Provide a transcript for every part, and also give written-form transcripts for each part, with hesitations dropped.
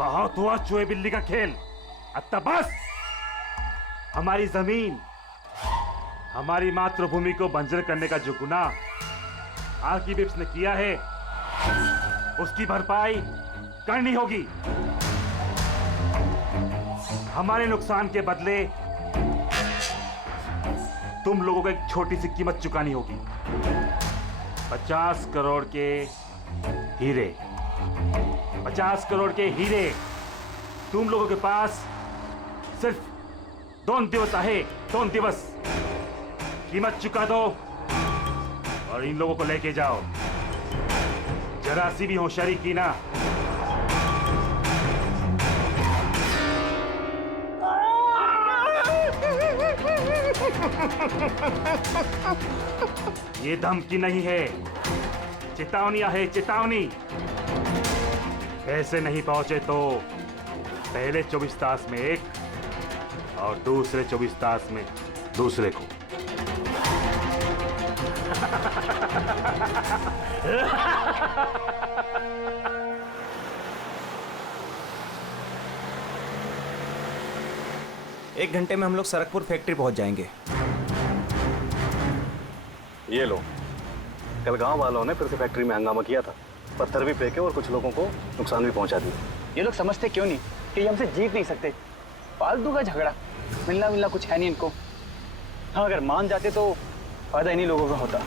बहुत हुआ चूहे बिल्ली का खेल, अब तक बस। हमारी जमीन, हमारी मातृभूमि को बंजर करने का जो गुनाह आर्किबिप्स ने किया है, उसकी भरपाई करनी होगी। हमारे नुकसान के बदले तुम लोगों को एक छोटी सी कीमत चुकानी होगी। 50 करोड़ के हीरे, 50 करोड़ के हीरे तुम लोगों के पास सिर्फ 2 दिवस आहे, 2 दिवस। कीमत चुका दो और इन लोगों को लेके जाओ। जरा सी भी होशियारी की ना, ये धमकी नहीं है, चेतावनी है, चेतावनी। पैसे नहीं पहुंचे तो पहले 24 तास में एक और दूसरे 24 तास में दूसरे को। एक घंटे में हम लोग सरकपुर फैक्ट्री पहुंच जाएंगे। ये लो, कल गांव वालों ने फिर से फैक्ट्री में हंगामा किया था, पत्थर भी फेंके और कुछ लोगों को नुकसान भी पहुंचा दिया। ये लोग समझते क्यों नहीं कि ये हमसे जीत नहीं सकते? फालतू का झगड़ा, मिलना कुछ है नहीं इनको। हाँ, अगर मान जाते तो फायदा इन्हीं लोगों का होता।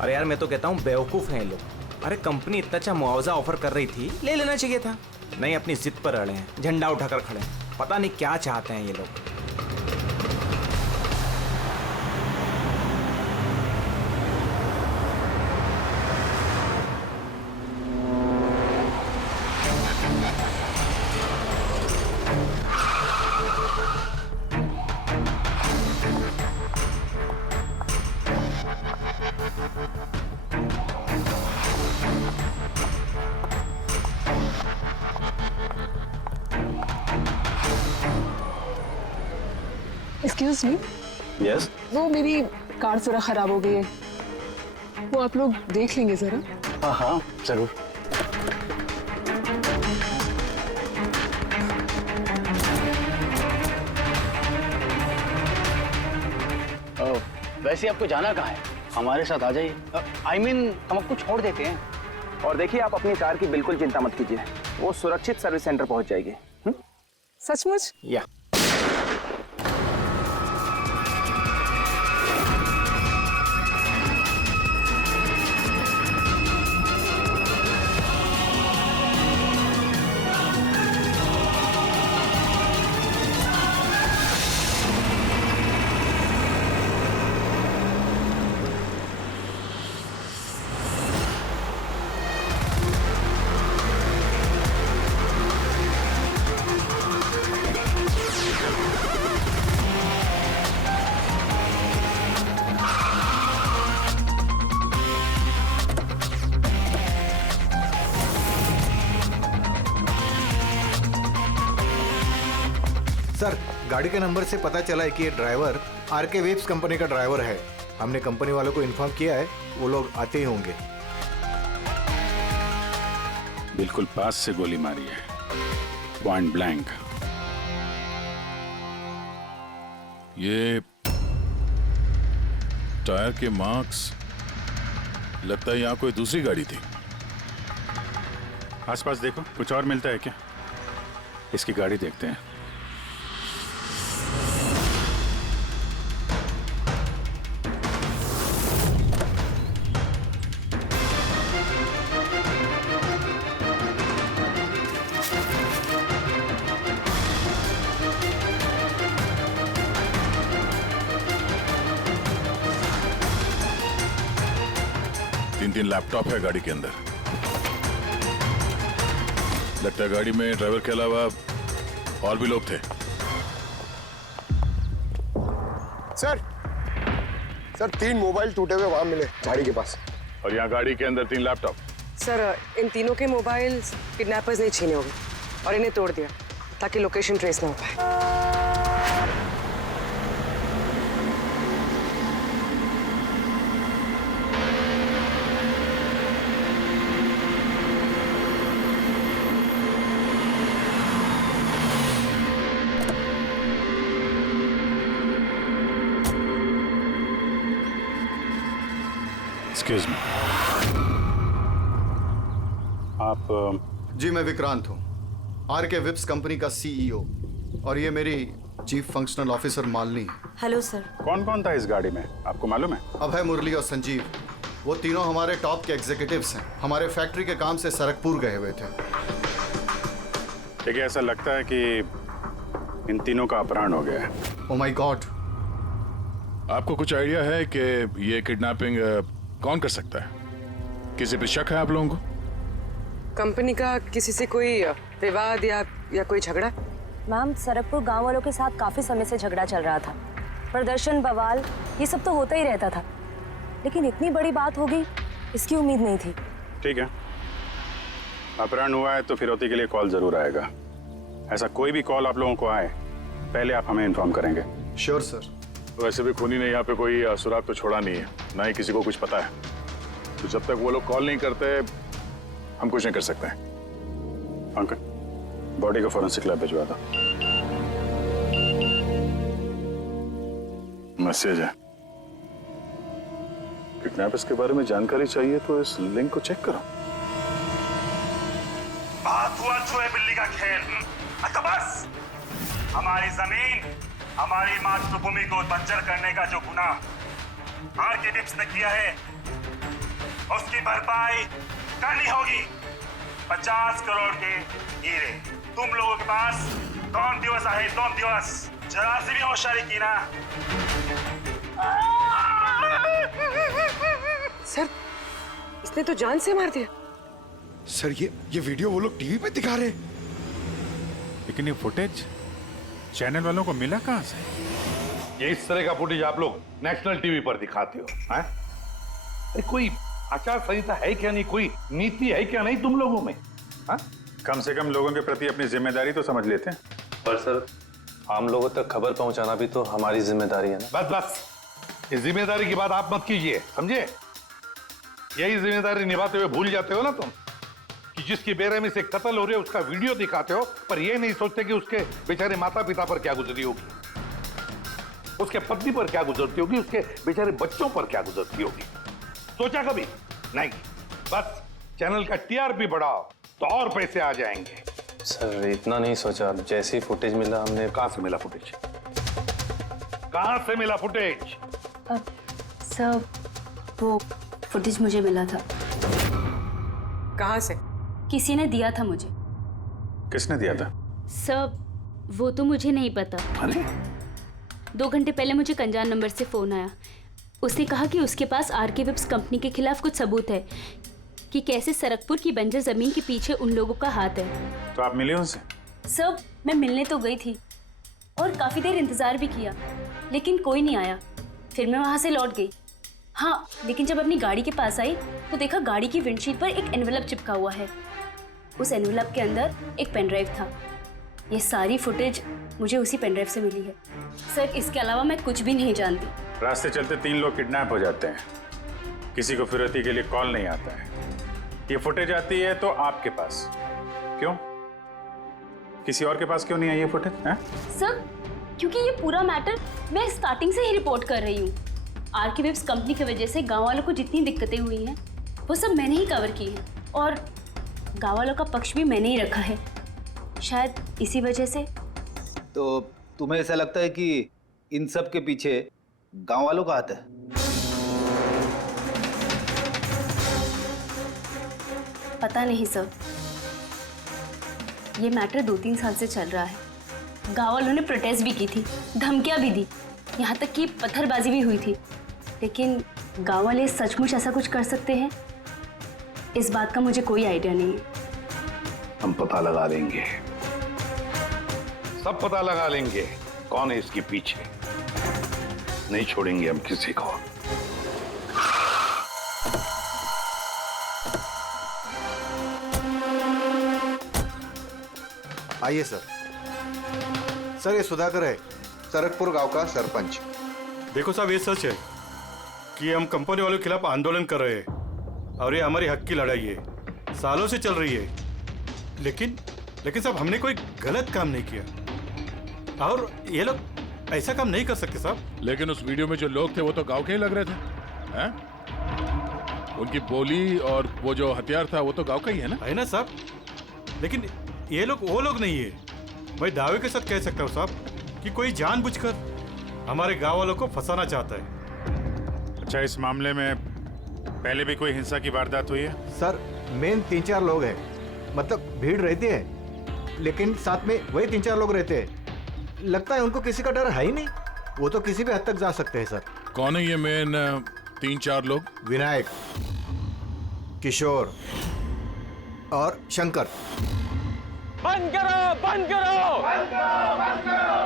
अरे यार, मैं तो कहता हूँ बेवकूफ हैं ये लोग। अरे कंपनी इतना अच्छा मुआवजा ऑफर कर रही थी, ले लेना चाहिए था। नहीं, अपनी जिद पर अड़े हैं, झंडा उठाकर खड़े हैं। पता नहीं क्या चाहते हैं ये लोग। Excuse me. यस। वो मेरी कार जरा खराब हो गई है, वो आप लोग देख लेंगे जरा? हाँ हाँ जरूर। वैसे आपको जाना कहाँ है? हमारे साथ आ जाइए। I mean, हम आपको छोड़ देते हैं। और देखिए, आप अपनी कार की बिल्कुल चिंता मत कीजिए, वो सुरक्षित सर्विस सेंटर पहुंच जाएगी। सचमुच? या सर, गाड़ी के नंबर से पता चला है कि ये ड्राइवर आरके वेब्स कंपनी का ड्राइवर है। हमने कंपनी वालों को इन्फॉर्म किया है, वो लोग आते ही होंगे। बिल्कुल पास से गोली मारी है, पॉइंट ब्लैंक। ये टायर के मार्क्स, लगता है यहाँ कोई दूसरी गाड़ी थी। आसपास देखो, कुछ और मिलता है क्या? इसकी गाड़ी देखते हैं। तीन लैपटॉप है गाड़ी के अंदर। लगता है गाड़ी में ड्राइवर के अलावा और भी लोग थे। सर 3 मोबाइल टूटे हुए वहां मिले झाड़ी के पास। और यहाँ गाड़ी के अंदर 3 लैपटॉप। सर, इन तीनों के मोबाइल किडनैपर्स ने छीने होंगे और इन्हें तोड़ दिया ताकि लोकेशन ट्रेस ना हो पाए। एक्सक्यूज मी, आप जी मैं विक्रांत हूँ, आरके विप्स कंपनी का सीईओ, और ये मेरी चीफ फंक्शनल ऑफिसर मालिनी है। Hello sir. कौन कौन था इस गाड़ी में, आपको मालूम है? अभय, मुरली और संजीव, वो तीनों हमारे टॉप के एग्जीक्यूटिव्स हैं। हमारे फैक्ट्री के काम से सरकपुर गए हुए थे। देखिए, ऐसा लगता है कि इन तीनों का अपहरण हो गया है। Oh my God. आपको कुछ आइडिया है कि ये किडनैपिंग कौन कर सकता है? किसी पे शक है आप लोगों को? कंपनी का किसी से कोई विवाद या कोई झगड़ा? मैम, सरकपुर गांव वालों के साथ काफी समय से झगड़ा चल रहा था। प्रदर्शन, बवाल, ये सब तो होता ही रहता था, लेकिन इतनी बड़ी बात होगी इसकी उम्मीद नहीं थी। ठीक है, अपहरण हुआ है तो फिरौती के लिए कॉल जरूर आएगा। ऐसा कोई भी कॉल आप लोगों को आए, पहले आप हमें इन्फॉर्म करेंगे। Sure sir. वैसे भी खूनी ने यहाँ पे कोई सुराग तो छोड़ा नहीं है, ना ही किसी को कुछ पता है, तो जब तक वो लोग कॉल नहीं करते हम कुछ नहीं कर सकते हैं। अंकल, बॉडी को फॉरेंसिक लैब भिजवा दो। मैसेज है, किडनैपर्स के बारे में जानकारी चाहिए तो इस लिंक को चेक करो। बात हुआ चूहे बिल्ली का खेल। अच्छा बस, हमारी जमीन, हमारी मातृभूमि को बंजर करने का जो गुनाह आरके विप्स ने किया है, उसकी भरपाई करनी होगी। 50 करोड़ के हीरे तुम लोगों के पास 2 दिवस आहे, 2 दिवस। जरा सी भी होशियारी की ना। सर, इसने तो जान से मार दिया। सर, ये वीडियो वो लोग टीवी पे दिखा रहे हैं। लेकिन ये फुटेज चैनल वालों को मिला कहां से? ये इस तरह का फुटेज आप लोग नेशनल टीवी पर दिखाते हो, हैं? अरे कोई आचार संहिता है क्या नहीं, कोई नीति है क्या नहीं तुम लोगों में? हाँ? कम से कम लोगों के प्रति अपनी जिम्मेदारी तो समझ लेते हैं। पर सर, आम लोगों तक खबर पहुंचाना भी तो हमारी जिम्मेदारी है ना। बस बस, इस जिम्मेदारी की बात आप मत कीजिए, समझे? यही जिम्मेदारी निभाते हुए भूल जाते हो ना तुम कि जिसकी बेरहमी से कत्ल हो रहे है उसका वीडियो दिखाते हो, पर यह नहीं सोचते कि उसके बेचारे माता पिता पर क्या गुजरी होगी, उसके पत्नी पर क्या गुजरती होगी, उसके बेचारे बच्चों पर क्या गुजरती होगी। सोचा कभी नहीं? बस चैनल का टीआरपी बढ़ाओ तो और पैसे आ जाएंगे। सर, इतना नहीं सोचा। जैसे ही फुटेज मिला हमने। कहां से मिला फुटेज? कहां से मिला फुटेज? सर, वो फुटेज मुझे मिला था। कहां से? किसी ने दिया था मुझे। किसने दिया था? सर, वो तो मुझे नहीं पता। अरे 2 घंटे पहले मुझे कंजान नंबर से फोन आया। उसने कहा कि उसके पास आरके विप्स कंपनी के खिलाफ कुछ सबूत है कि कैसे सरकपुर की बंजर जमीन के पीछे उन लोगों का हाथ है। तो आप मिले उनसे? सर, मैं मिलने तो गई थी और काफी देर इंतजार भी किया, लेकिन कोई नहीं आया। फिर मैं वहां से लौट गई। हाँ, लेकिन जब अपनी गाड़ी के पास आई तो देखा गाड़ी की विंडशीट पर एक एनवेलप चिपका हुआ है। उस एनवेलप के अंदर एक पेन ड्राइव था। ये सारी फुटेज मुझे उसी पेन ड्राइव से मिली है। सर, इसके अलावा मैं कुछ भी नहीं जानती। रास्ते चलते 3 लोग किडनैप हो जाते हैं, किसी को फिरौती के लिए कॉल नहीं आता है। ये फुटेज आती है तो आपके पास क्यों? किसी और के पास क्यों नहीं आई ये फुटेज? सर, क्योंकि ये पूरा मैटर मैं स्टार्टिंग से ही रिपोर्ट कर रही हूँ। आरके विप्स कंपनी की वजह से गांव वालों को जितनी दिक्कतें हुई हैं वो सब मैंने ही कवर की है, और गांव वालों का पक्ष भी मैंने ही रखा है। शायद इसी वजह से। तो तुम्हें ऐसा लगता है कि इन सब के पीछे गांव वालों का हाथ है? पता नहीं सर, ये मैटर 2-3 साल से चल रहा है। गांव वालों ने प्रोटेस्ट भी की थी, धमकियां भी दी, यहाँ तक कि पत्थरबाजी भी हुई थी, लेकिन गांव वाले सचमुच ऐसा कुछ कर सकते हैं, इस बात का मुझे कोई आइडिया नहीं है। हम पता लगा लेंगे, सब पता लगा लेंगे कौन है इसके पीछे। नहीं छोड़ेंगे हम किसी को। आइए सर। सर, ये सुधाकर है, सरकपुर गांव का सरपंच। देखो साहब, ये सच है कि हम कंपनी वालों के खिलाफ आंदोलन कर रहे हैं और ये हमारी हक की लड़ाई है, सालों से चल रही है। लेकिन साहब, हमने कोई गलत काम नहीं किया और ये लोग ऐसा काम नहीं कर सकते साहब। लेकिन उस वीडियो में जो लोग थे वो तो गांव के ही लग रहे थे, हैं? उनकी बोली और वो जो हथियार था वो तो गांव का ही है ना? है ना साहब, लेकिन ये लोग वो लोग नहीं है। मैं दावे के साथ कह सकता हूँ साहब कि कोई जानबूझकर हमारे गांव वालों को फंसाना चाहता है। अच्छा, इस मामले में पहले भी कोई हिंसा की वारदात हुई है? सर मेन 3-4 लोग हैं, मतलब भीड़ रहती है लेकिन साथ में वही 3-4 लोग रहते हैं। लगता है उनको किसी का डर है ही नहीं, वो तो किसी भी हद तक जा सकते हैं सर। कौन है ये मेन 3-4 लोग? विनायक, किशोर और शंकर। बंद करो, बंद करो,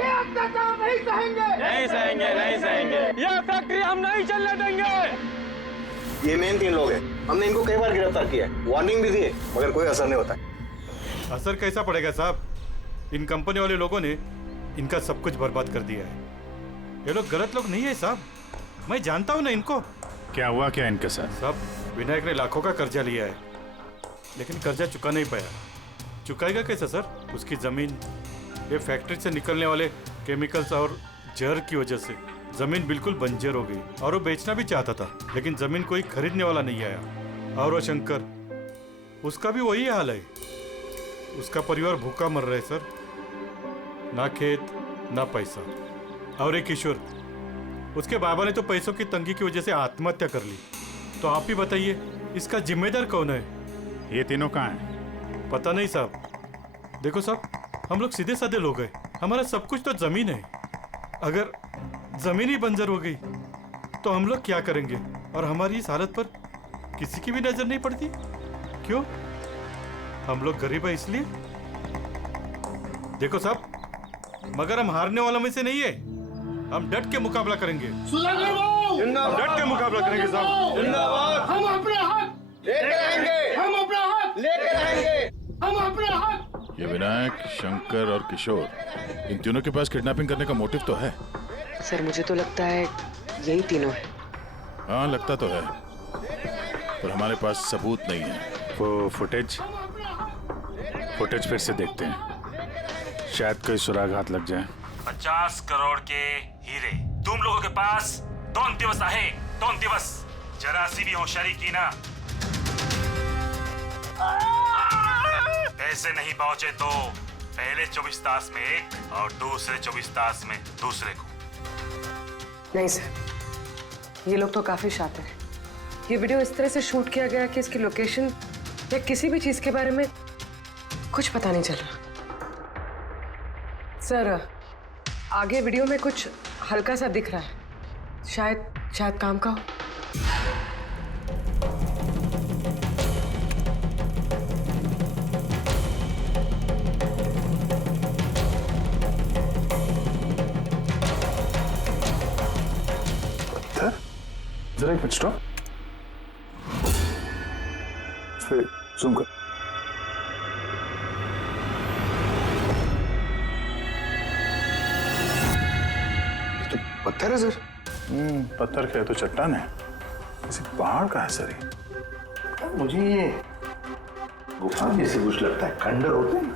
ये अत्याचार नहीं सहेंगे, नहीं सहेंगे, नहीं सहेंगे। ये फैक्ट्री हम नहीं चलने देंगे। ये मेन 3 लोग हैं। हमने इनको कई बार गिरफ्तार किया है, वार्निंग भी दी है, मगर कोई असर नहीं होता है। असर कैसा पड़ेगा साहब? इन कंपनी वाले लोगों ने इनका सब कुछ बर्बाद कर दिया है। ये लोग गलत लोग नहीं है साहब, मैं जानता हूँ ना इनको। क्या हुआ क्या इनके साथ? साहब विनायक ने लाखों का कर्जा लिया है, लेकिन कर्जा चुका नहीं पाया। चुकाएगा कैसे सर? उसकी जमीन, ये फैक्ट्री से निकलने वाले केमिकल्स और जहर की वजह से जमीन बिल्कुल बंजर हो गई और वो बेचना भी चाहता था, लेकिन जमीन कोई खरीदने वाला नहीं आया। और वो शंकर, उसका भी वही हाल है। उसका परिवार भूखा मर रहा है सर, ना खेत ना पैसा। और एक किशोर, उसके बाबा ने तो पैसों की तंगी की वजह से आत्महत्या कर ली। तो आप ही बताइए इसका जिम्मेदार कौन है? ये तीनों कहाँ हैं? पता नहीं साहब। देखो साहब, हम लोग सीधे साधे लोग हैं, हमारा सब कुछ तो जमीन है। अगर जमीन ही बंजर हो गई तो हम लोग क्या करेंगे? और हमारी इस हालत पर किसी की भी नजर नहीं पड़ती। क्यों? हम लोग गरीब है इसलिए? देखो साहब, मगर हम हारने वालों में से नहीं है। हम डट के मुकाबला करेंगे, हम डट के मुकाबला करेंगे साहब। हम अपने हक लेकर रहेंगे, हम अपना हक लेकर रहेंगे, हम अपने हक। ये विनायक, शंकर और किशोर, इन तीनों के पास किडनैपिंग करने का मोटिव तो है। सर मुझे तो लगता है यही तीनों है। हाँ लगता तो है, पर हमारे पास सबूत नहीं है। वो फुटेज फिर से देखते हैं, शायद कोई सुराग हाथ लग जाए। 50 करोड़ के हीरे तुम लोगों के पास 2 दिवस आहे, 2 दिवस। जरा सी भी होशियारी की ना, पैसे नहीं पहुंचे तो पहले 24 तास में एक और दूसरे 24 तास में दूसरे को। नहीं सर, ये लोग तो काफी शातिर हैं। ये वीडियो इस तरह से शूट किया गया कि इसकी लोकेशन या किसी भी चीज के बारे में कुछ पता नहीं चल रहा। सर आगे वीडियो में कुछ हल्का सा दिख रहा है, शायद काम का हो। जरा एक मिनट स्टॉप, फिर जूम कर। तो पत्थर है सर। पत्थर क्या है तो चट्टान है, किसी पहाड़ का है सर ये। मुझे ये गुफा जैसे कुछ लगता है, खंडर होते हैं।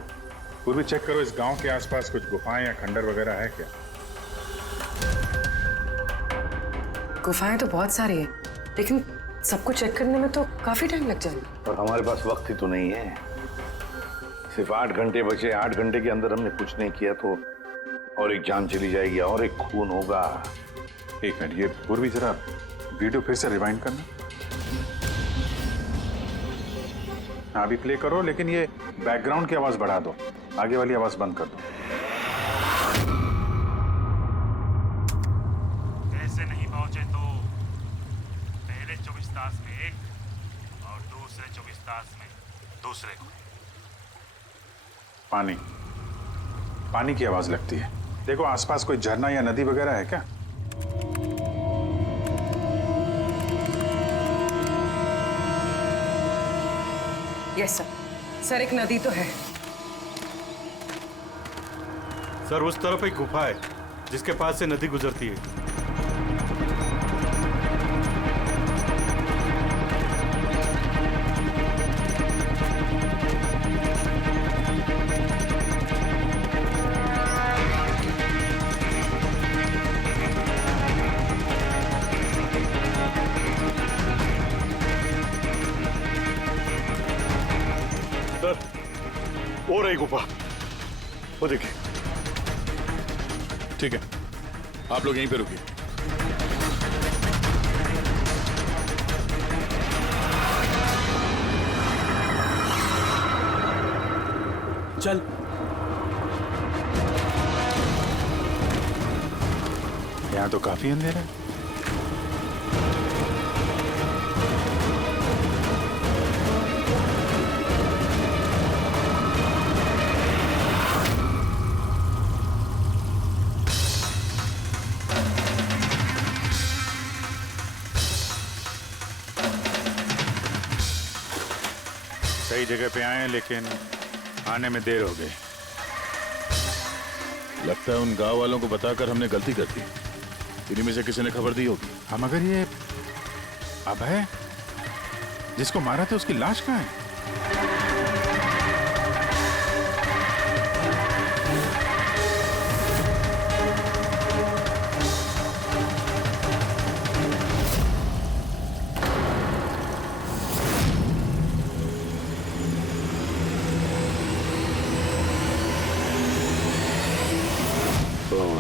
पूर्वी चेक करो, इस गांव के आसपास कुछ गुफाएं या खंडर वगैरह है क्या? गुफाएं तो बहुत सारी है, लेकिन सबको चेक करने में तो काफी टाइम लग जाएगा। और हमारे पास वक्त ही तो नहीं है। सिर्फ 8 घंटे बचे, 8 घंटे के अंदर हमने कुछ नहीं किया तो और एक जान चली जाएगी और एक खून होगा। एक मिनट, ये पूर्वी जरा वीडियो फिर से रिवाइंड करना। हाँ अभी प्ले करो, लेकिन ये बैकग्राउंड की आवाज बढ़ा दो, आगे वाली आवाज बंद कर दो। पैसे नहीं पहुंचे तो पहले 24 तास में एक और दूसरे 24 तास में दूसरे को। पानी की आवाज लगती है। देखो आसपास कोई झरना या नदी वगैरह है क्या? यस सर, एक नदी तो है। सर उस तरफ एक गुफा है जिसके पास से नदी गुजरती है। वो रही गुफा, वो देखिए। ठीक है, आप लोग यहीं पे रुकिए। चल। यहाँ तो काफी अंधेरा है। सही जगह पे आए हैं, लेकिन आने में देर हो गई। लगता है उन गांव वालों को बताकर हमने गलती कर दी। इन्हीं में से किसी ने खबर दी होगी। हम अगर ये अभय जिसको मारा था उसकी लाश कहाँ है?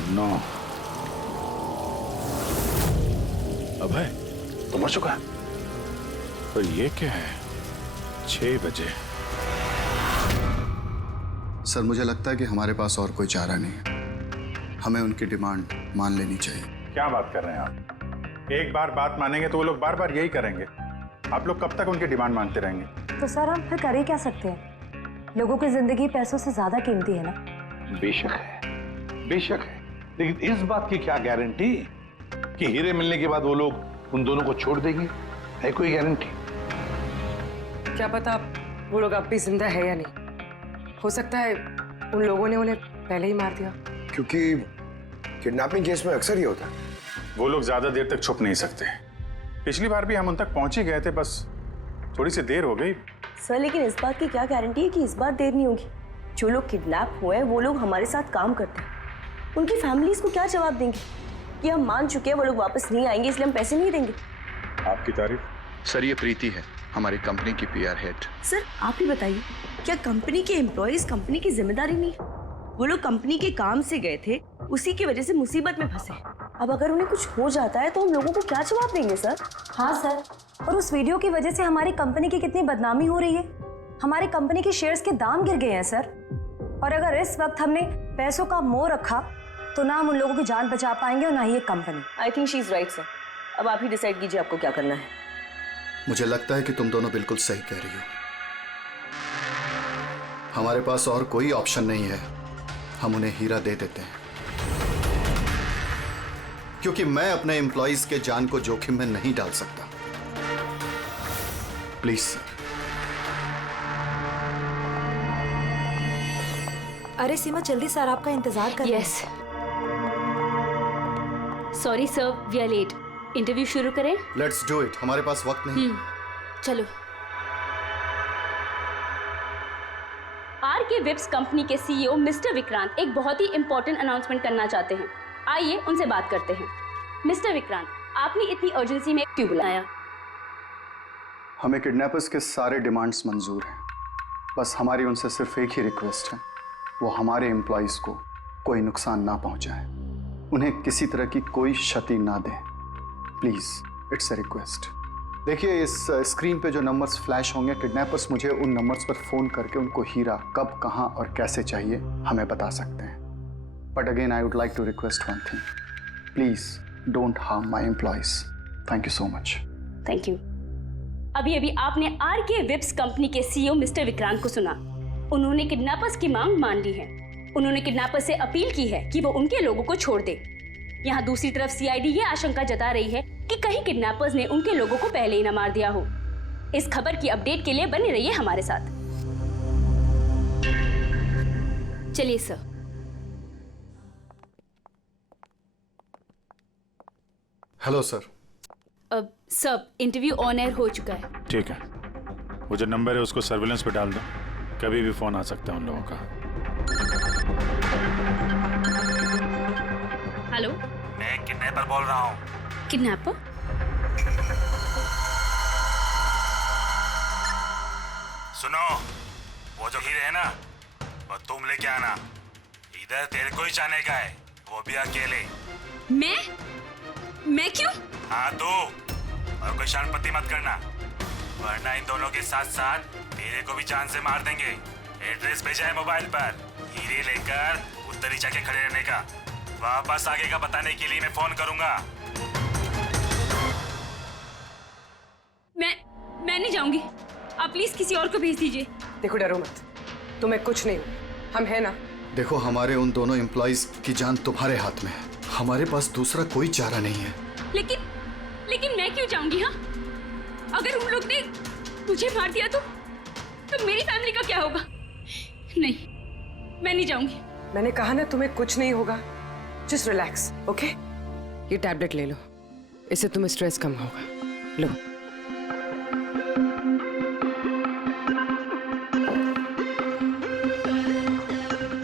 नो, अभय तो मर चुका है। पर ये क्या है? 6 बजे। सर मुझे लगता है कि हमारे पास और कोई चारा नहीं है। हमें उनकी डिमांड मान लेनी चाहिए। क्या बात कर रहे हैं आप? एक बार बात मानेंगे तो वो लोग बार बार यही करेंगे। आप लोग कब तक उनकी डिमांड मानते रहेंगे? तो सर हम फिर कर ही क्या सकते हैं? लोगों की जिंदगी पैसों से ज्यादा कीमती है ना। बेशक है, बेशक है, लेकिन इस बात की क्या गारंटी कि हीरे मिलने के बाद वो लोग उन दोनों को छोड़ देंगे? है कोई गारंटी? क्या पता वो लोग अब भी जिंदा है या नहीं। हो सकता है उन लोगों ने उन्हें पहले ही मार दिया। क्योंकि किडनैपिंग केस में अक्सर ही होता है। वो लोग ज्यादा देर तक छुप नहीं सकते। पिछली बार भी हम उन तक पहुंच ही गए थे, बस थोड़ी सी देर हो गई। सर लेकिन इस बात की क्या गारंटी है कि इस बार देर नहीं होगी? जो लोग किडनैप हुए हैं वो लोग हमारे साथ काम करते हैं। उनकी फैमिलीज को क्या जवाब देंगे कि हम मान चुके हैं वो लोग वापस नहीं आएंगे इसलिए हम पैसे नहीं देंगे? आपकी तारीफ। सर ये प्रीति है, हमारी कंपनी की पीआर हेड। सर आप ही बताइए, क्या कंपनी के एम्प्लॉयज कंपनी की जिम्मेदारी नहीं? वो लोग कंपनी के काम से गए थे, उसी की वजह से मुसीबत में फंसे। अब अगर उन्हें कुछ हो जाता है तो हम लोगों को क्या जवाब देंगे सर? हाँ सर, और उस वीडियो की वजह से हमारी कंपनी की कितनी बदनामी हो रही है। हमारी कंपनी के शेयर्स के दाम गिर गए हैं सर। और अगर इस वक्त हमने पैसों का मोह रखा तो ना हम उन लोगों की जान बचा पाएंगे और ना ही ये company. I think she is right sir. अब आप ही डिसाइड कीजिए आपको क्या करना है। मुझे लगता है कि तुम दोनों बिल्कुल सही कह रही हो। हमारे पास और कोई ऑप्शन नहीं है, हम उन्हें हीरा दे देते हैं। क्योंकि मैं अपने एम्प्लॉइज के जान को जोखिम में नहीं डाल सकता। Please sir. अरे सीमा जल्दी सर आपका इंतजार कर रहे हैं। Yes sorry sir, we are late. Interview शुरू करें? लेट्स डू इट, हमारे पास वक्त नहीं। चलो। आरके विप्स कंपनी के सीईओ मिस्टर विक्रांत एक बहुत ही इंपॉर्टेंट अनाउंसमेंट करना चाहते हैं। आइए उनसे बात करते हैं। मिस्टर विक्रांत, आपने इतनी अर्जेंसी में क्यों बुलाया? हमें किडनैपर्स के सारे डिमांड्स मंजूर हैं। बस हमारी उनसे सिर्फ एक ही रिक्वेस्ट है, वो हमारे एम्प्लॉइज को कोई नुकसान ना पहुंचाए, उन्हें किसी तरह की कोई क्षति ना दें। Please, it's a request. देखिए इस स्क्रीन पे जो नंबर्स फ्लैश होंगे, किडनैपर्स मुझे उन नंबर्स पर फोन करके उनको हीरा कब, कहां और कैसे चाहिए हमें बता सकते हैं। But again I would like to request one thing, please don't harm my employees. Thank you so much. Thank you. अभी अभी आपने आरके विप्स कंपनी के सीईओ मिस्टर विक्रांत को सुना। उन्होंने किडनैपर्स की मांग मान ली है। उन्होंने किडनैपर्स से अपील की है कि वो उनके लोगों को छोड़ दे। यहाँ दूसरी तरफ सीआईडी ये आशंका जता रही है कि कहीं किडनैपर्स ने उनके लोगों को पहले ही न मार दिया हो। इस खबर की अपडेट के लिए बने रहिए हमारे साथ। चलिए सर। Hello sir. अब सब इंटरव्यू ऑन एयर हो चुका है। ठीक है, वो जो नंबर है उसको सर्विलेंस पे डाल दो, कभी भी फोन आ सकता है उन लोगों का। हेलो, मैं किडनैपर बोल रहा हूँ। किडनैपर? सुनो, वो जो हीरे है ना, और तुम लेके आना। इधर तेरे को ही जाने का है, वो भी अकेले। मैं क्यों? हाँ तो, और कोई शानपत्ती मत करना, वरना इन दोनों के साथ साथ तेरे को भी जान से मार देंगे। एड्रेस भेजा है मोबाइल पर, हीरे लेकर उधर ही जाके खड़े रहने का। वापस आगे का बताने के लिए मैं फोन करूंगा। मैं नहीं जाऊंगी, आप प्लीज किसी और को भेज दीजिए। देखो डरो मत, तुम्हें कुछ नहीं, हम हैं ना। देखो हमारे उन दोनों एम्प्लॉइज की जान तुम्हारे हाथ में है, हमारे पास दूसरा कोई चारा नहीं है। लेकिन मैं क्यों जाऊंगी? हाँ, अगर उन लोग ने मुझे मार दिया तो मेरी फैमिली का क्या होगा? नहीं, मैं नहीं जाऊंगी। मैंने कहा ना तुम्हें कुछ नहीं होगा, जस्ट रिलैक्स, ओके? ये टैबलेट ले लो, इससे तुम्हें स्ट्रेस कम होगा। लो।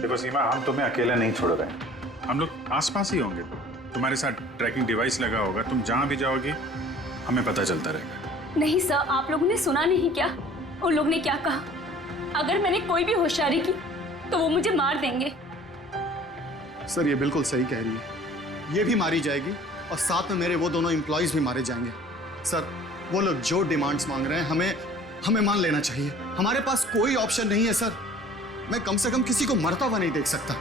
देखो सीमा, हम तुम्हें अकेला नहीं छोड़ रहे हैं, हम लोग आसपास ही होंगे। तुम्हारे साथ ट्रैकिंग डिवाइस लगा होगा, तुम जहां भी जाओगी हमें पता चलता रहेगा। नहीं सर, आप लोगों ने सुना नहीं क्या उन लोग ने क्या कहा? अगर मैंने कोई भी होशियारी की तो वो मुझे मार देंगे। सर ये बिल्कुल सही कह रही है, ये भी मारी जाएगी और साथ में मेरे वो दोनों एम्प्लॉइज भी मारे जाएंगे। सर वो लोग जो डिमांड्स मांग रहे हैं हमें मान लेना चाहिए, हमारे पास कोई ऑप्शन नहीं है सर। मैं कम से कम किसी को मरता हुआ नहीं देख सकता।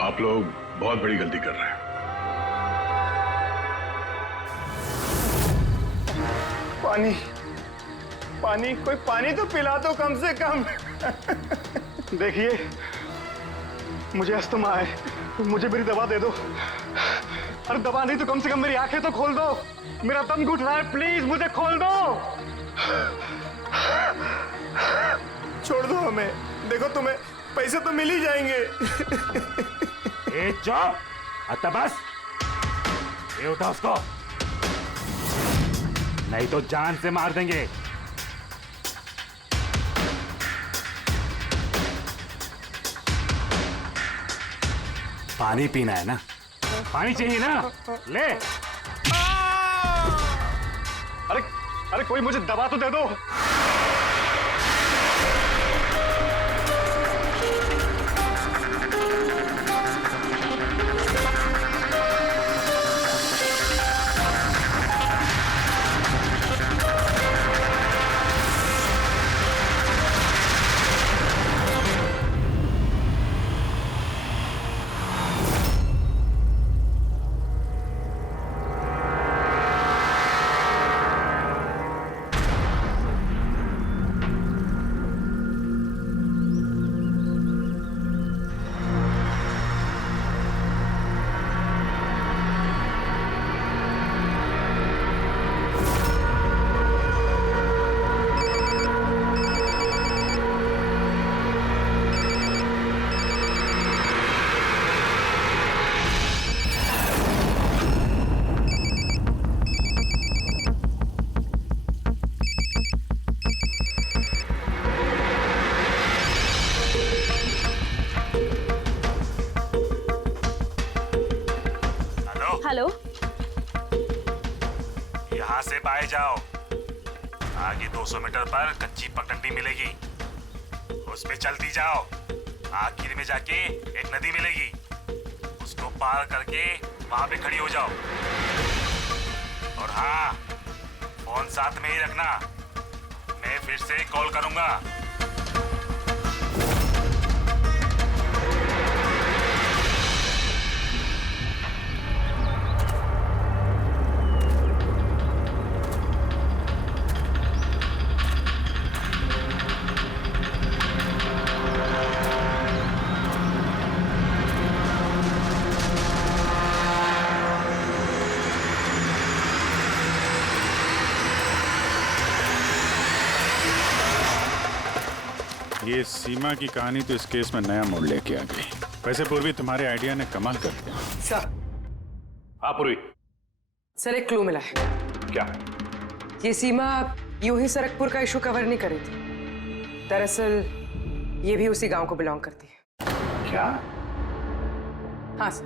आप लोग बहुत बड़ी गलती कर रहे हैं। पानी, कोई पानी तो पिला दो कम से कम। देखिए मुझे अस्थमा है, मुझे मेरी दवा दे दो। अरे दवा नहीं तो कम से कम मेरी आंखें तो खोल दो, मेरा दम घुट रहा है, प्लीज मुझे खोल दो। छोड़ दो हमें, देखो तुम्हें पैसे तो मिल ही जाएंगे। ए चुप, आता बस, ये उठा उसको, नहीं तो जान से मार देंगे। पानी पीना है ना? पानी चाहिए ना? ले। अरे कोई मुझे दवा तो दे दो। हेलो, यहाँ से बाहर जाओ, आगे 200 मीटर पर कच्ची पगडंडी मिलेगी, उस पे चलती जाओ। आखिर में जाके एक नदी मिलेगी, उसको पार करके वहां पे खड़ी हो जाओ। और हाँ, फोन साथ में ही रखना, मैं फिर से कॉल करूंगा। ये सीमा की कहानी तो इस केस में नया मोड़ लेके आ गई। वैसे पूर्वी, तुम्हारे आइडिया ने कमाल कर दिया। सर। हाँ पूर्वी। सर एक क्लू मिला है। क्या? ये सीमा यूं ही सरकपुर का इशू कवर नहीं कर रही थी, दरअसल ये भी उसी गांव को बिलोंग करती है। क्या? हाँ सर,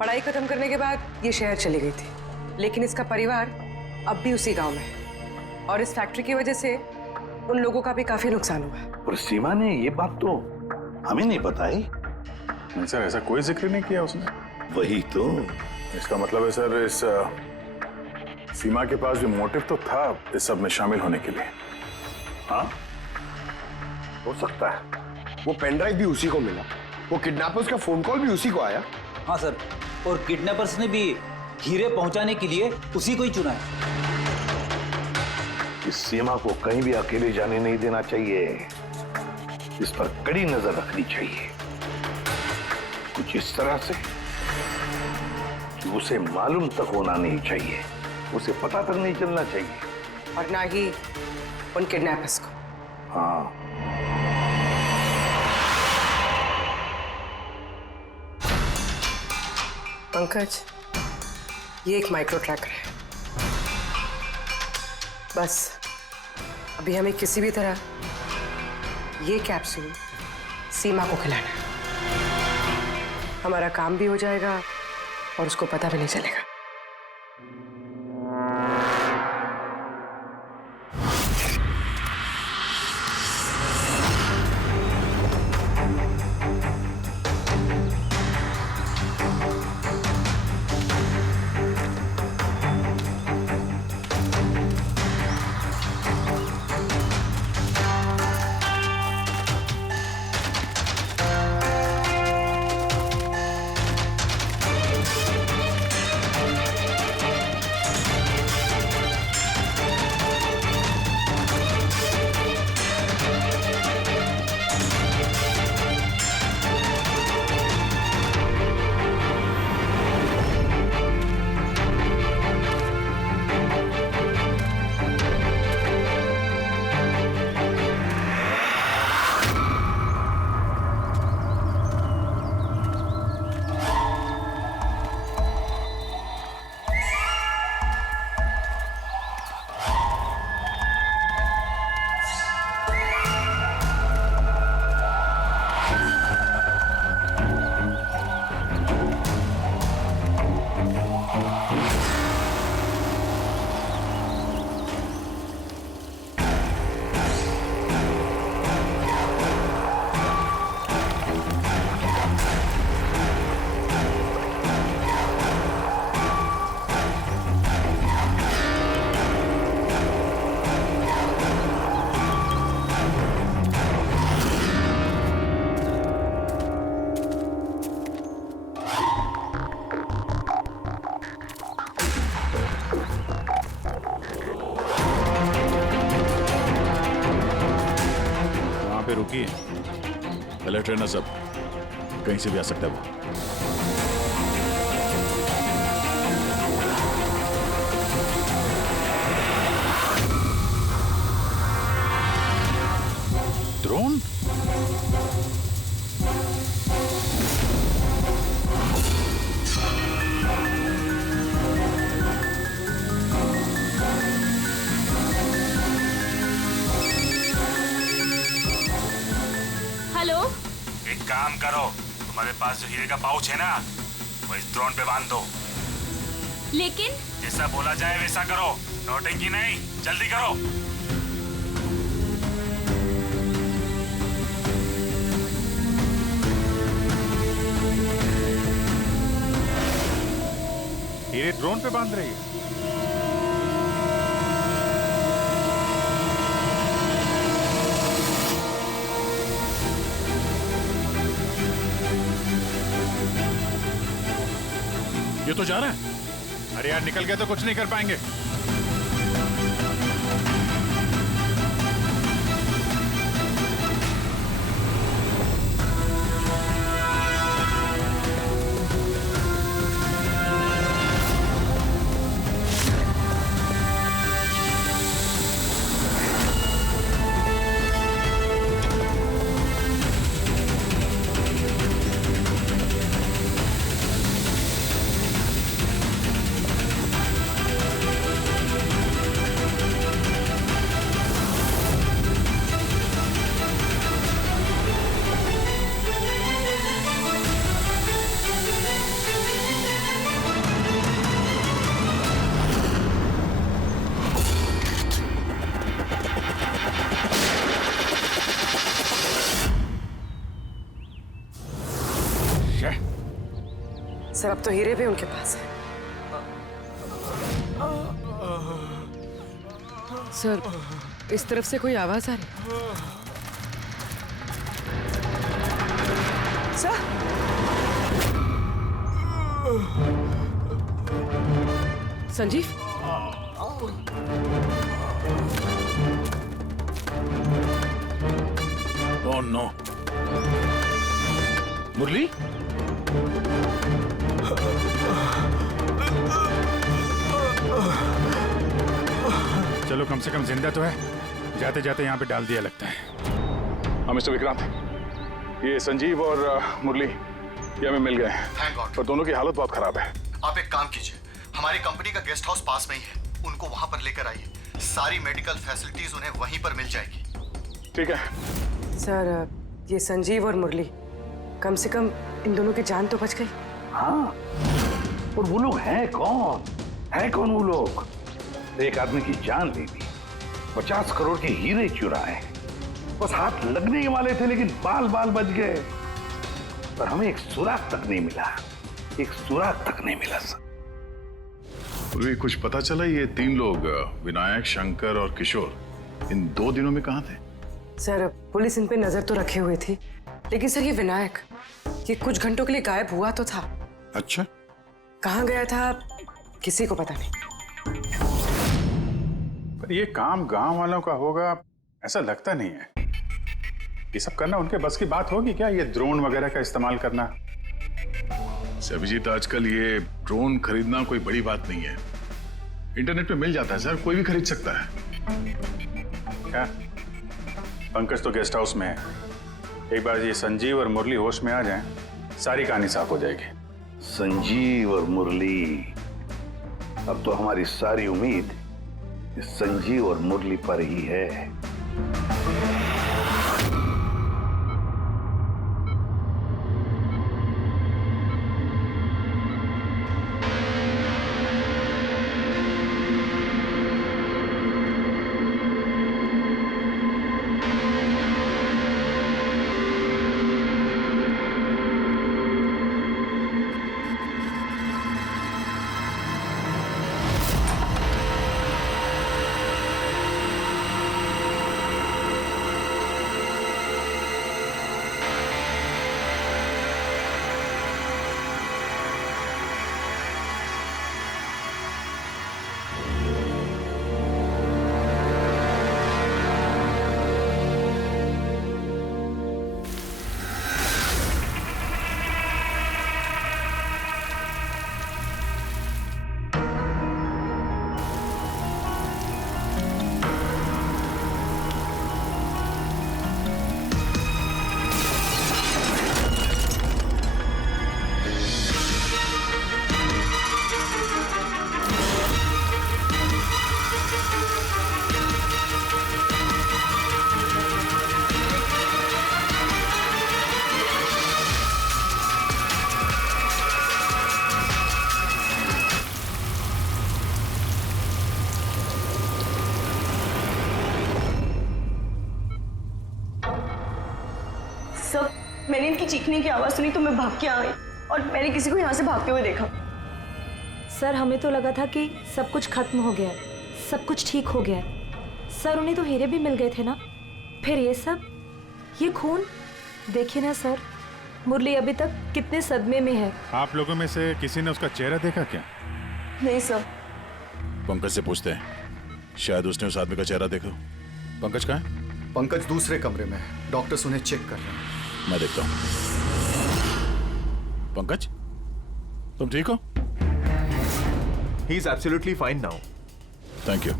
पढ़ाई खत्म करने के बाद ये शहर चली गई थी, लेकिन इसका परिवार अब भी उसी गांव में है और इस फैक्ट्री की वजह से उन लोगों का भी काफी नुकसान हुआ है। पर सीमा ने ये बात तो हमें नहीं बताई। नहीं सर, ऐसा कोई जिक्र नहीं किया उसने। वही तो। इसका मतलब है सर, इस सीमा के पास भी मोटिव तो था इस सब में शामिल होने के लिए। हाँ, हो सकता है। वो पेन ड्राइव भी उसी को मिला, वो किडनैपर्स का फोन कॉल भी उसी को आया। हाँ सर, और किडनैपर्स ने भी हीरे पहुंचाने के लिए उसी को ही चुना है। इस सीमा को कहीं भी अकेले जाने नहीं देना चाहिए, इस पर कड़ी नजर रखनी चाहिए, कुछ इस तरह से कि उसे मालूम तक होना नहीं चाहिए, उसे पता तक नहीं चलना चाहिए। और ना ही उन किडनैपर्स को। हाँ, पंकज, ये एक माइक्रो ट्रैकर है। बस अभी हमें किसी भी तरह ये कैप्सूल सीमा को खिलाना है। हमारा काम भी हो जाएगा और उसको पता भी नहीं चलेगा। रुकी, अलर्ट रहना सब, कहीं से भी आ सकता है वो। ड्रोन? हेलो, एक काम करो, तुम्हारे पास जो हीरे का पाउच है ना, वो इस ड्रोन पे बांध दो। लेकिन जैसा बोला जाए वैसा करो, नौटंकी नहीं, जल्दी करो। हीरे ड्रोन पे बांध रही है। ये तो जा रहा है। अरे यार, निकल गया तो कुछ नहीं कर पाएंगे। सर अब तो हीरे भी उनके पास है। सर इस तरफ से कोई आवाज आ रही सर? संजीव ओह नो, मुरली? चलो कम से कम जिंदा तो है। जाते जाते यहाँ पे डाल दिया लगता है। हाँ मिस्टर विक्रांत, ये संजीव और मुरली ये हमें मिल गए हैं। Thank God. पर दोनों की हालत बहुत खराब है। आप एक काम कीजिए, हमारी कंपनी का गेस्ट हाउस पास में ही है, उनको वहां पर लेकर आइए। सारी मेडिकल फैसिलिटीज उन्हें वहीं पर मिल जाएगी। ठीक है सर, ये संजीव और मुरली, कम से कम इन दोनों की जान तो बच गई। हाँ, और वो लोग हैं कौन? है कौन वो लोग? एक आदमी की जान ले ली, 50 करोड़ के हीरे चुराए, बस हाथ लगने ही वाले थे लेकिन बाल बाल बच गए। पर हमें एक सुराग तक नहीं मिला, एक सुराग तक नहीं मिला सर। पूर्वी कुछ पता चला ये 3 लोग विनायक, शंकर और किशोर इन 2 दिनों में कहाँ थे? सर पुलिस इन पे नजर तो रखे हुए थी, लेकिन सर ये विनायक, ये कुछ घंटों के लिए गायब हुआ तो था। अच्छा, कहाँ गया था किसी को पता नहीं। पर ये काम गांव वालों का होगा ऐसा लगता नहीं है। ये सब करना उनके बस की बात होगी क्या? ये ड्रोन वगैरह का इस्तेमाल करना? अभिजीत, आजकल ये ड्रोन खरीदना कोई बड़ी बात नहीं है। इंटरनेट पे मिल जाता है सर, कोई भी खरीद सकता है। क्या पंकज तो गेस्ट हाउस में है, एक बार ये संजीव और मुरली होश में आ जाएं, सारी कहानी साफ हो जाएगी। संजीव और मुरली, अब तो हमारी सारी उम्मीद इस संजीव और मुरली पर ही है। सब मैंने इनकी चीखने की आवाज सुनी तो मैं भाग के आ गई और मैंने किसी को यहाँ से भागते हुए देखा। सर हमें तो लगा था कि सब कुछ खत्म हो गया है, सब कुछ ठीक हो गया है। सर उन्हें तो हीरे भी मिल गए थे ना, फिर ये सब, ये खून, देखिए ना सर, मुरली अभी तक कितने सदमे में है। आप लोगों में से किसी ने उसका चेहरा देखा क्या? नहीं सर। पंकज से पूछते हैं, शायद उसने उस आदमी का चेहरा देखा। पंकज कहाँ है? पंकज दूसरे कमरे में है, डॉक्टर्स उन्हें चेक कर रहे हैं। मैं देखता हूँ। पंकज, तुम ठीक हो? He is absolutely fine now. Thank you.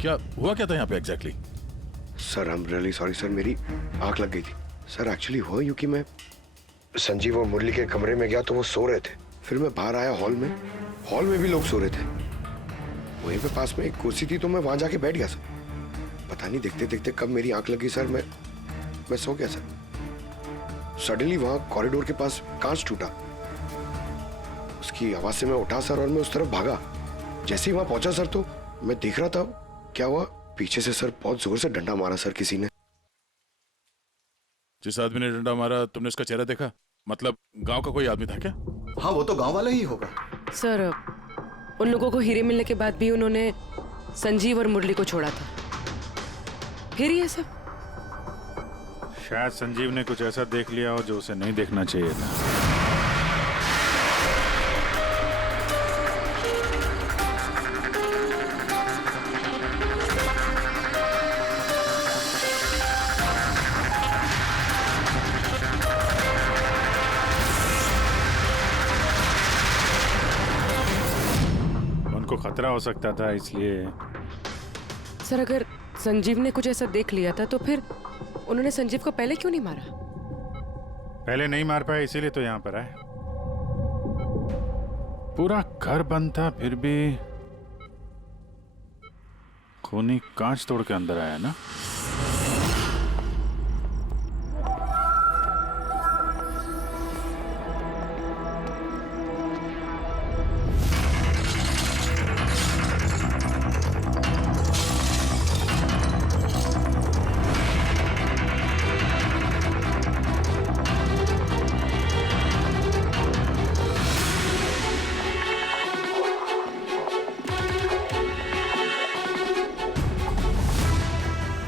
क्या हुआ क्या था यहाँ पे exactly? Sir I am really sorry sir, मेरी आंख लग गई थी। सर एक्चुअली हुआ यूं कि मैं संजीव और मुरली के कमरे में गया तो वो सो रहे थे, फिर मैं बाहर आया हॉल में भी लोग सो रहे थे। वहीं पे पास में एक कुर्सी थी तो मैं वहां जाके बैठ गया सर। पता नहीं देखते देखते कब मेरी आंख लगी सर, मैं सो गया सर। सडनली वहां कॉरिडोर के पास कांच टूटा, उसकी आवाज से मैं उठा सर और मैं उस तरफ भागा। जैसे ही वहां पहुंचा सर तो मैं देख रहा था क्या हुआ, पीछे से सर बहुत जोर से डंडा मारा सर किसी ने। जिस आदमी ने डंडा मारा तुमने उसका चेहरा देखा? मतलब गांव का कोई आदमी था क्या? हाँ वो तो गांव वाला ही होगा। सर उन लोगों को हीरे मिलने के बाद भी उन्होंने संजीव और मुरली को छोड़ा था, फिर ये सब। शायद संजीव ने कुछ ऐसा देख लिया हो जो उसे नहीं देखना चाहिए था। उनको खतरा हो सकता था, इसलिए। सर अगर संजीव ने कुछ ऐसा देख लिया था तो फिर उन्होंने संजीव को पहले क्यों नहीं मारा? पहले नहीं मार पाए इसीलिए तो यहाँ पर आए। पूरा घर बंद था फिर भी खूनी कांच तोड़ के अंदर आया ना।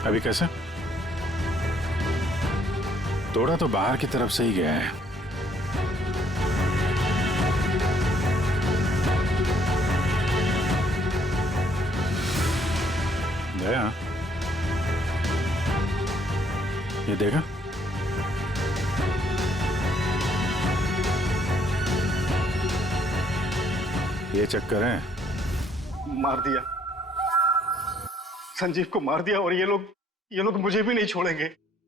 अभी कैसे? तोड़ा तो बाहर की तरफ से ही गया है। गया? ये देखा? ये चक्कर है। मार दिया, संजीव को मार दिया, और ये लोग मुझे भी नहीं छोड़ेंगे।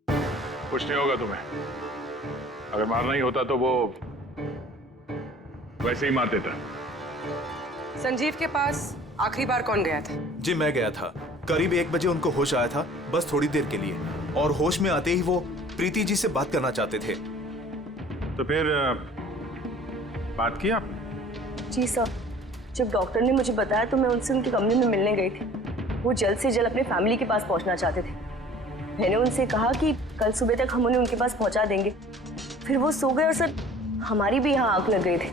कुछ नहीं होगा तुम्हें। अगर मारना ही होता तो वो वैसे ही मार देता। संजीव के पास आखिरी बार कौन गया था? जी मैं गया था। करीब 1 बजे उनको होश आया था, बस थोड़ी देर के लिए, और होश में आते ही वो प्रीति जी से बात करना चाहते थे। तो फिर बात की आपने? जी सर, जब डॉक्टर ने मुझे बताया तो मैं उनसे उनके कमरे में मिलने गई थी। वो जल्द से जल्द अपने फैमिली के पास पहुंचना चाहते थे। मैंने उनसे कहा कि कल सुबह तक हम उन्हें उनके पास पहुंचा देंगे। फिर वो सो गए और सर हमारी भी यहाँ आग लग गई थी।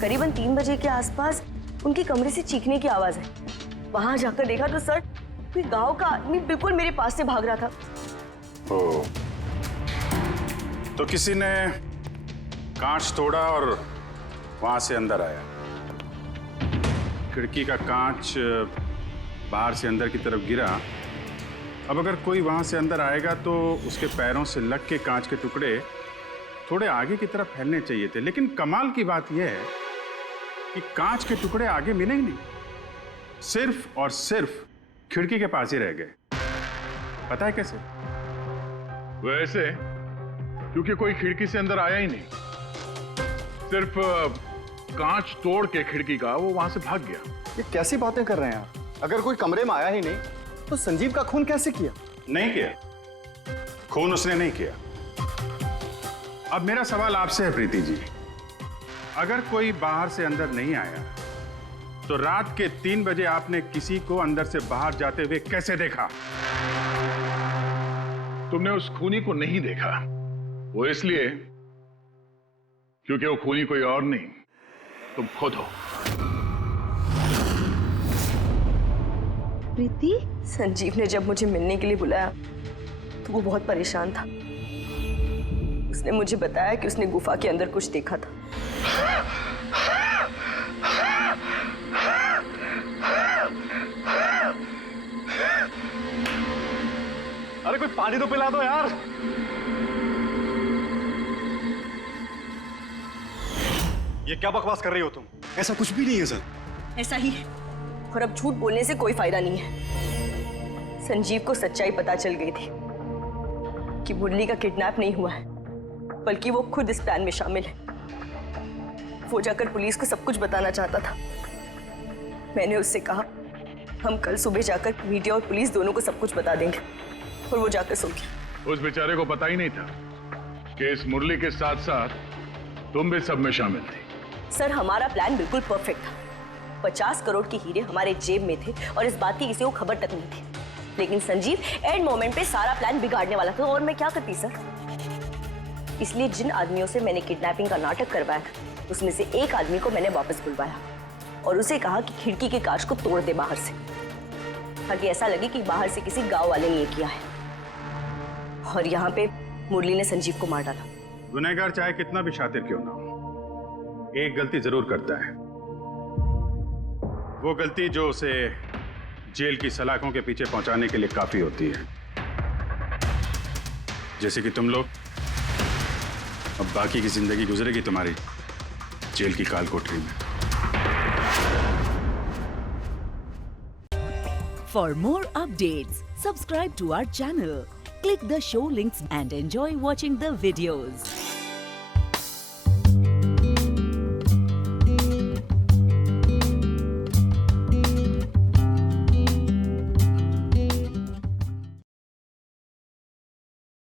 करीबन 3 बजे के आसपास उनके कमरे से चीखने की आवाज है। वहां जाकर देखा तो सर कोई गांव का आदमी बिल्कुल मेरे पास से भाग रहा था। ओ, तो किसी ने कांच तोड़ा और वहां से अंदर आया। खिड़की का कांच बाहर से अंदर की तरफ गिरा। अब अगर कोई वहां से अंदर आएगा तो उसके पैरों से लग के कांच के टुकड़े थोड़े आगे की तरफ फैलने चाहिए थे, लेकिन कमाल की बात यह है कि कांच के टुकड़े आगे मिले ही नहीं, सिर्फ और सिर्फ खिड़की के पास ही रह गए। पता है कैसे? वैसे क्योंकि कोई खिड़की से अंदर आया ही नहीं, सिर्फ कांच तोड़ के खिड़की का वो वहां से भाग गया। ये कैसी बातें कर रहे हैं आप? अगर कोई कमरे में आया ही नहीं तो संजीव का खून कैसे किया? नहीं किया, खून उसने नहीं किया। अब मेरा सवाल आपसे है प्रीति जी, अगर कोई बाहर से अंदर नहीं आया तो रात के 3 बजे आपने किसी को अंदर से बाहर जाते हुए कैसे देखा? तुमने उस खूनी को नहीं देखा, वो इसलिए क्योंकि वो खूनी कोई और नहीं, तुम खुद हो। प्रीति? संजीव ने जब मुझे मिलने के लिए बुलाया तो वो बहुत परेशान था। उसने मुझे बताया कि उसने गुफा के अंदर कुछ देखा था। अरे कोई पानी तो पिला दो यार। ये क्या बकवास कर रही हो तुम? ऐसा कुछ भी नहीं है सर। ऐसा ही है, और अब झूठ बोलने से कोई फायदा नहीं है। संजीव को सच्चाई पता चल गई थी कि मुरली का किडनैप नहीं हुआ है, बल्कि वो खुद इस प्लान में शामिल है। वो जाकर पुलिस को सब कुछ बताना चाहता था। मैंने उससे कहा हम कल सुबह जाकर मीडिया और पुलिस दोनों को सब कुछ बता देंगे, और वो जाकर सो गया। उस बेचारे को पता ही नहीं था कि इस मुरली के साथ साथ तुम भी सब में शामिल थी। सर हमारा प्लान बिल्कुल परफेक्ट था। 50 करोड़ के हीरे हमारे जेब में थे और इस बात की किसी को खबर तक नहीं थी, लेकिन संजीव एंड मोमेंट पे सारा प्लान बिगाड़ने वाला था। और मैं क्या करती सर? इसलिए जिन आदमियों से मैंने किडनैपिंग का नाटक करवाया था उसमें से एक आदमी को मैंने वापस बुलवाया और उसे कहा कि खिड़की के कांच को तोड़ दे बाहर से, ताकि ऐसा लगे कि बाहर से किसी गांव वाले ने ये किया है। और यहाँ पे मुरली ने संजीव को मार डाला। गुनहगार चाहे कितना भी शातिर क्यों ना हो, एक गलती जरूर करता है। वो गलती जो उसे जेल की सलाखों के पीछे पहुंचाने के लिए काफी होती है। जैसे कि तुम लोग, अब बाकी की जिंदगी गुजरेगी तुम्हारी जेल की काल कोठरी में। For more updates, subscribe to our channel, click the show links and enjoy watching the videos.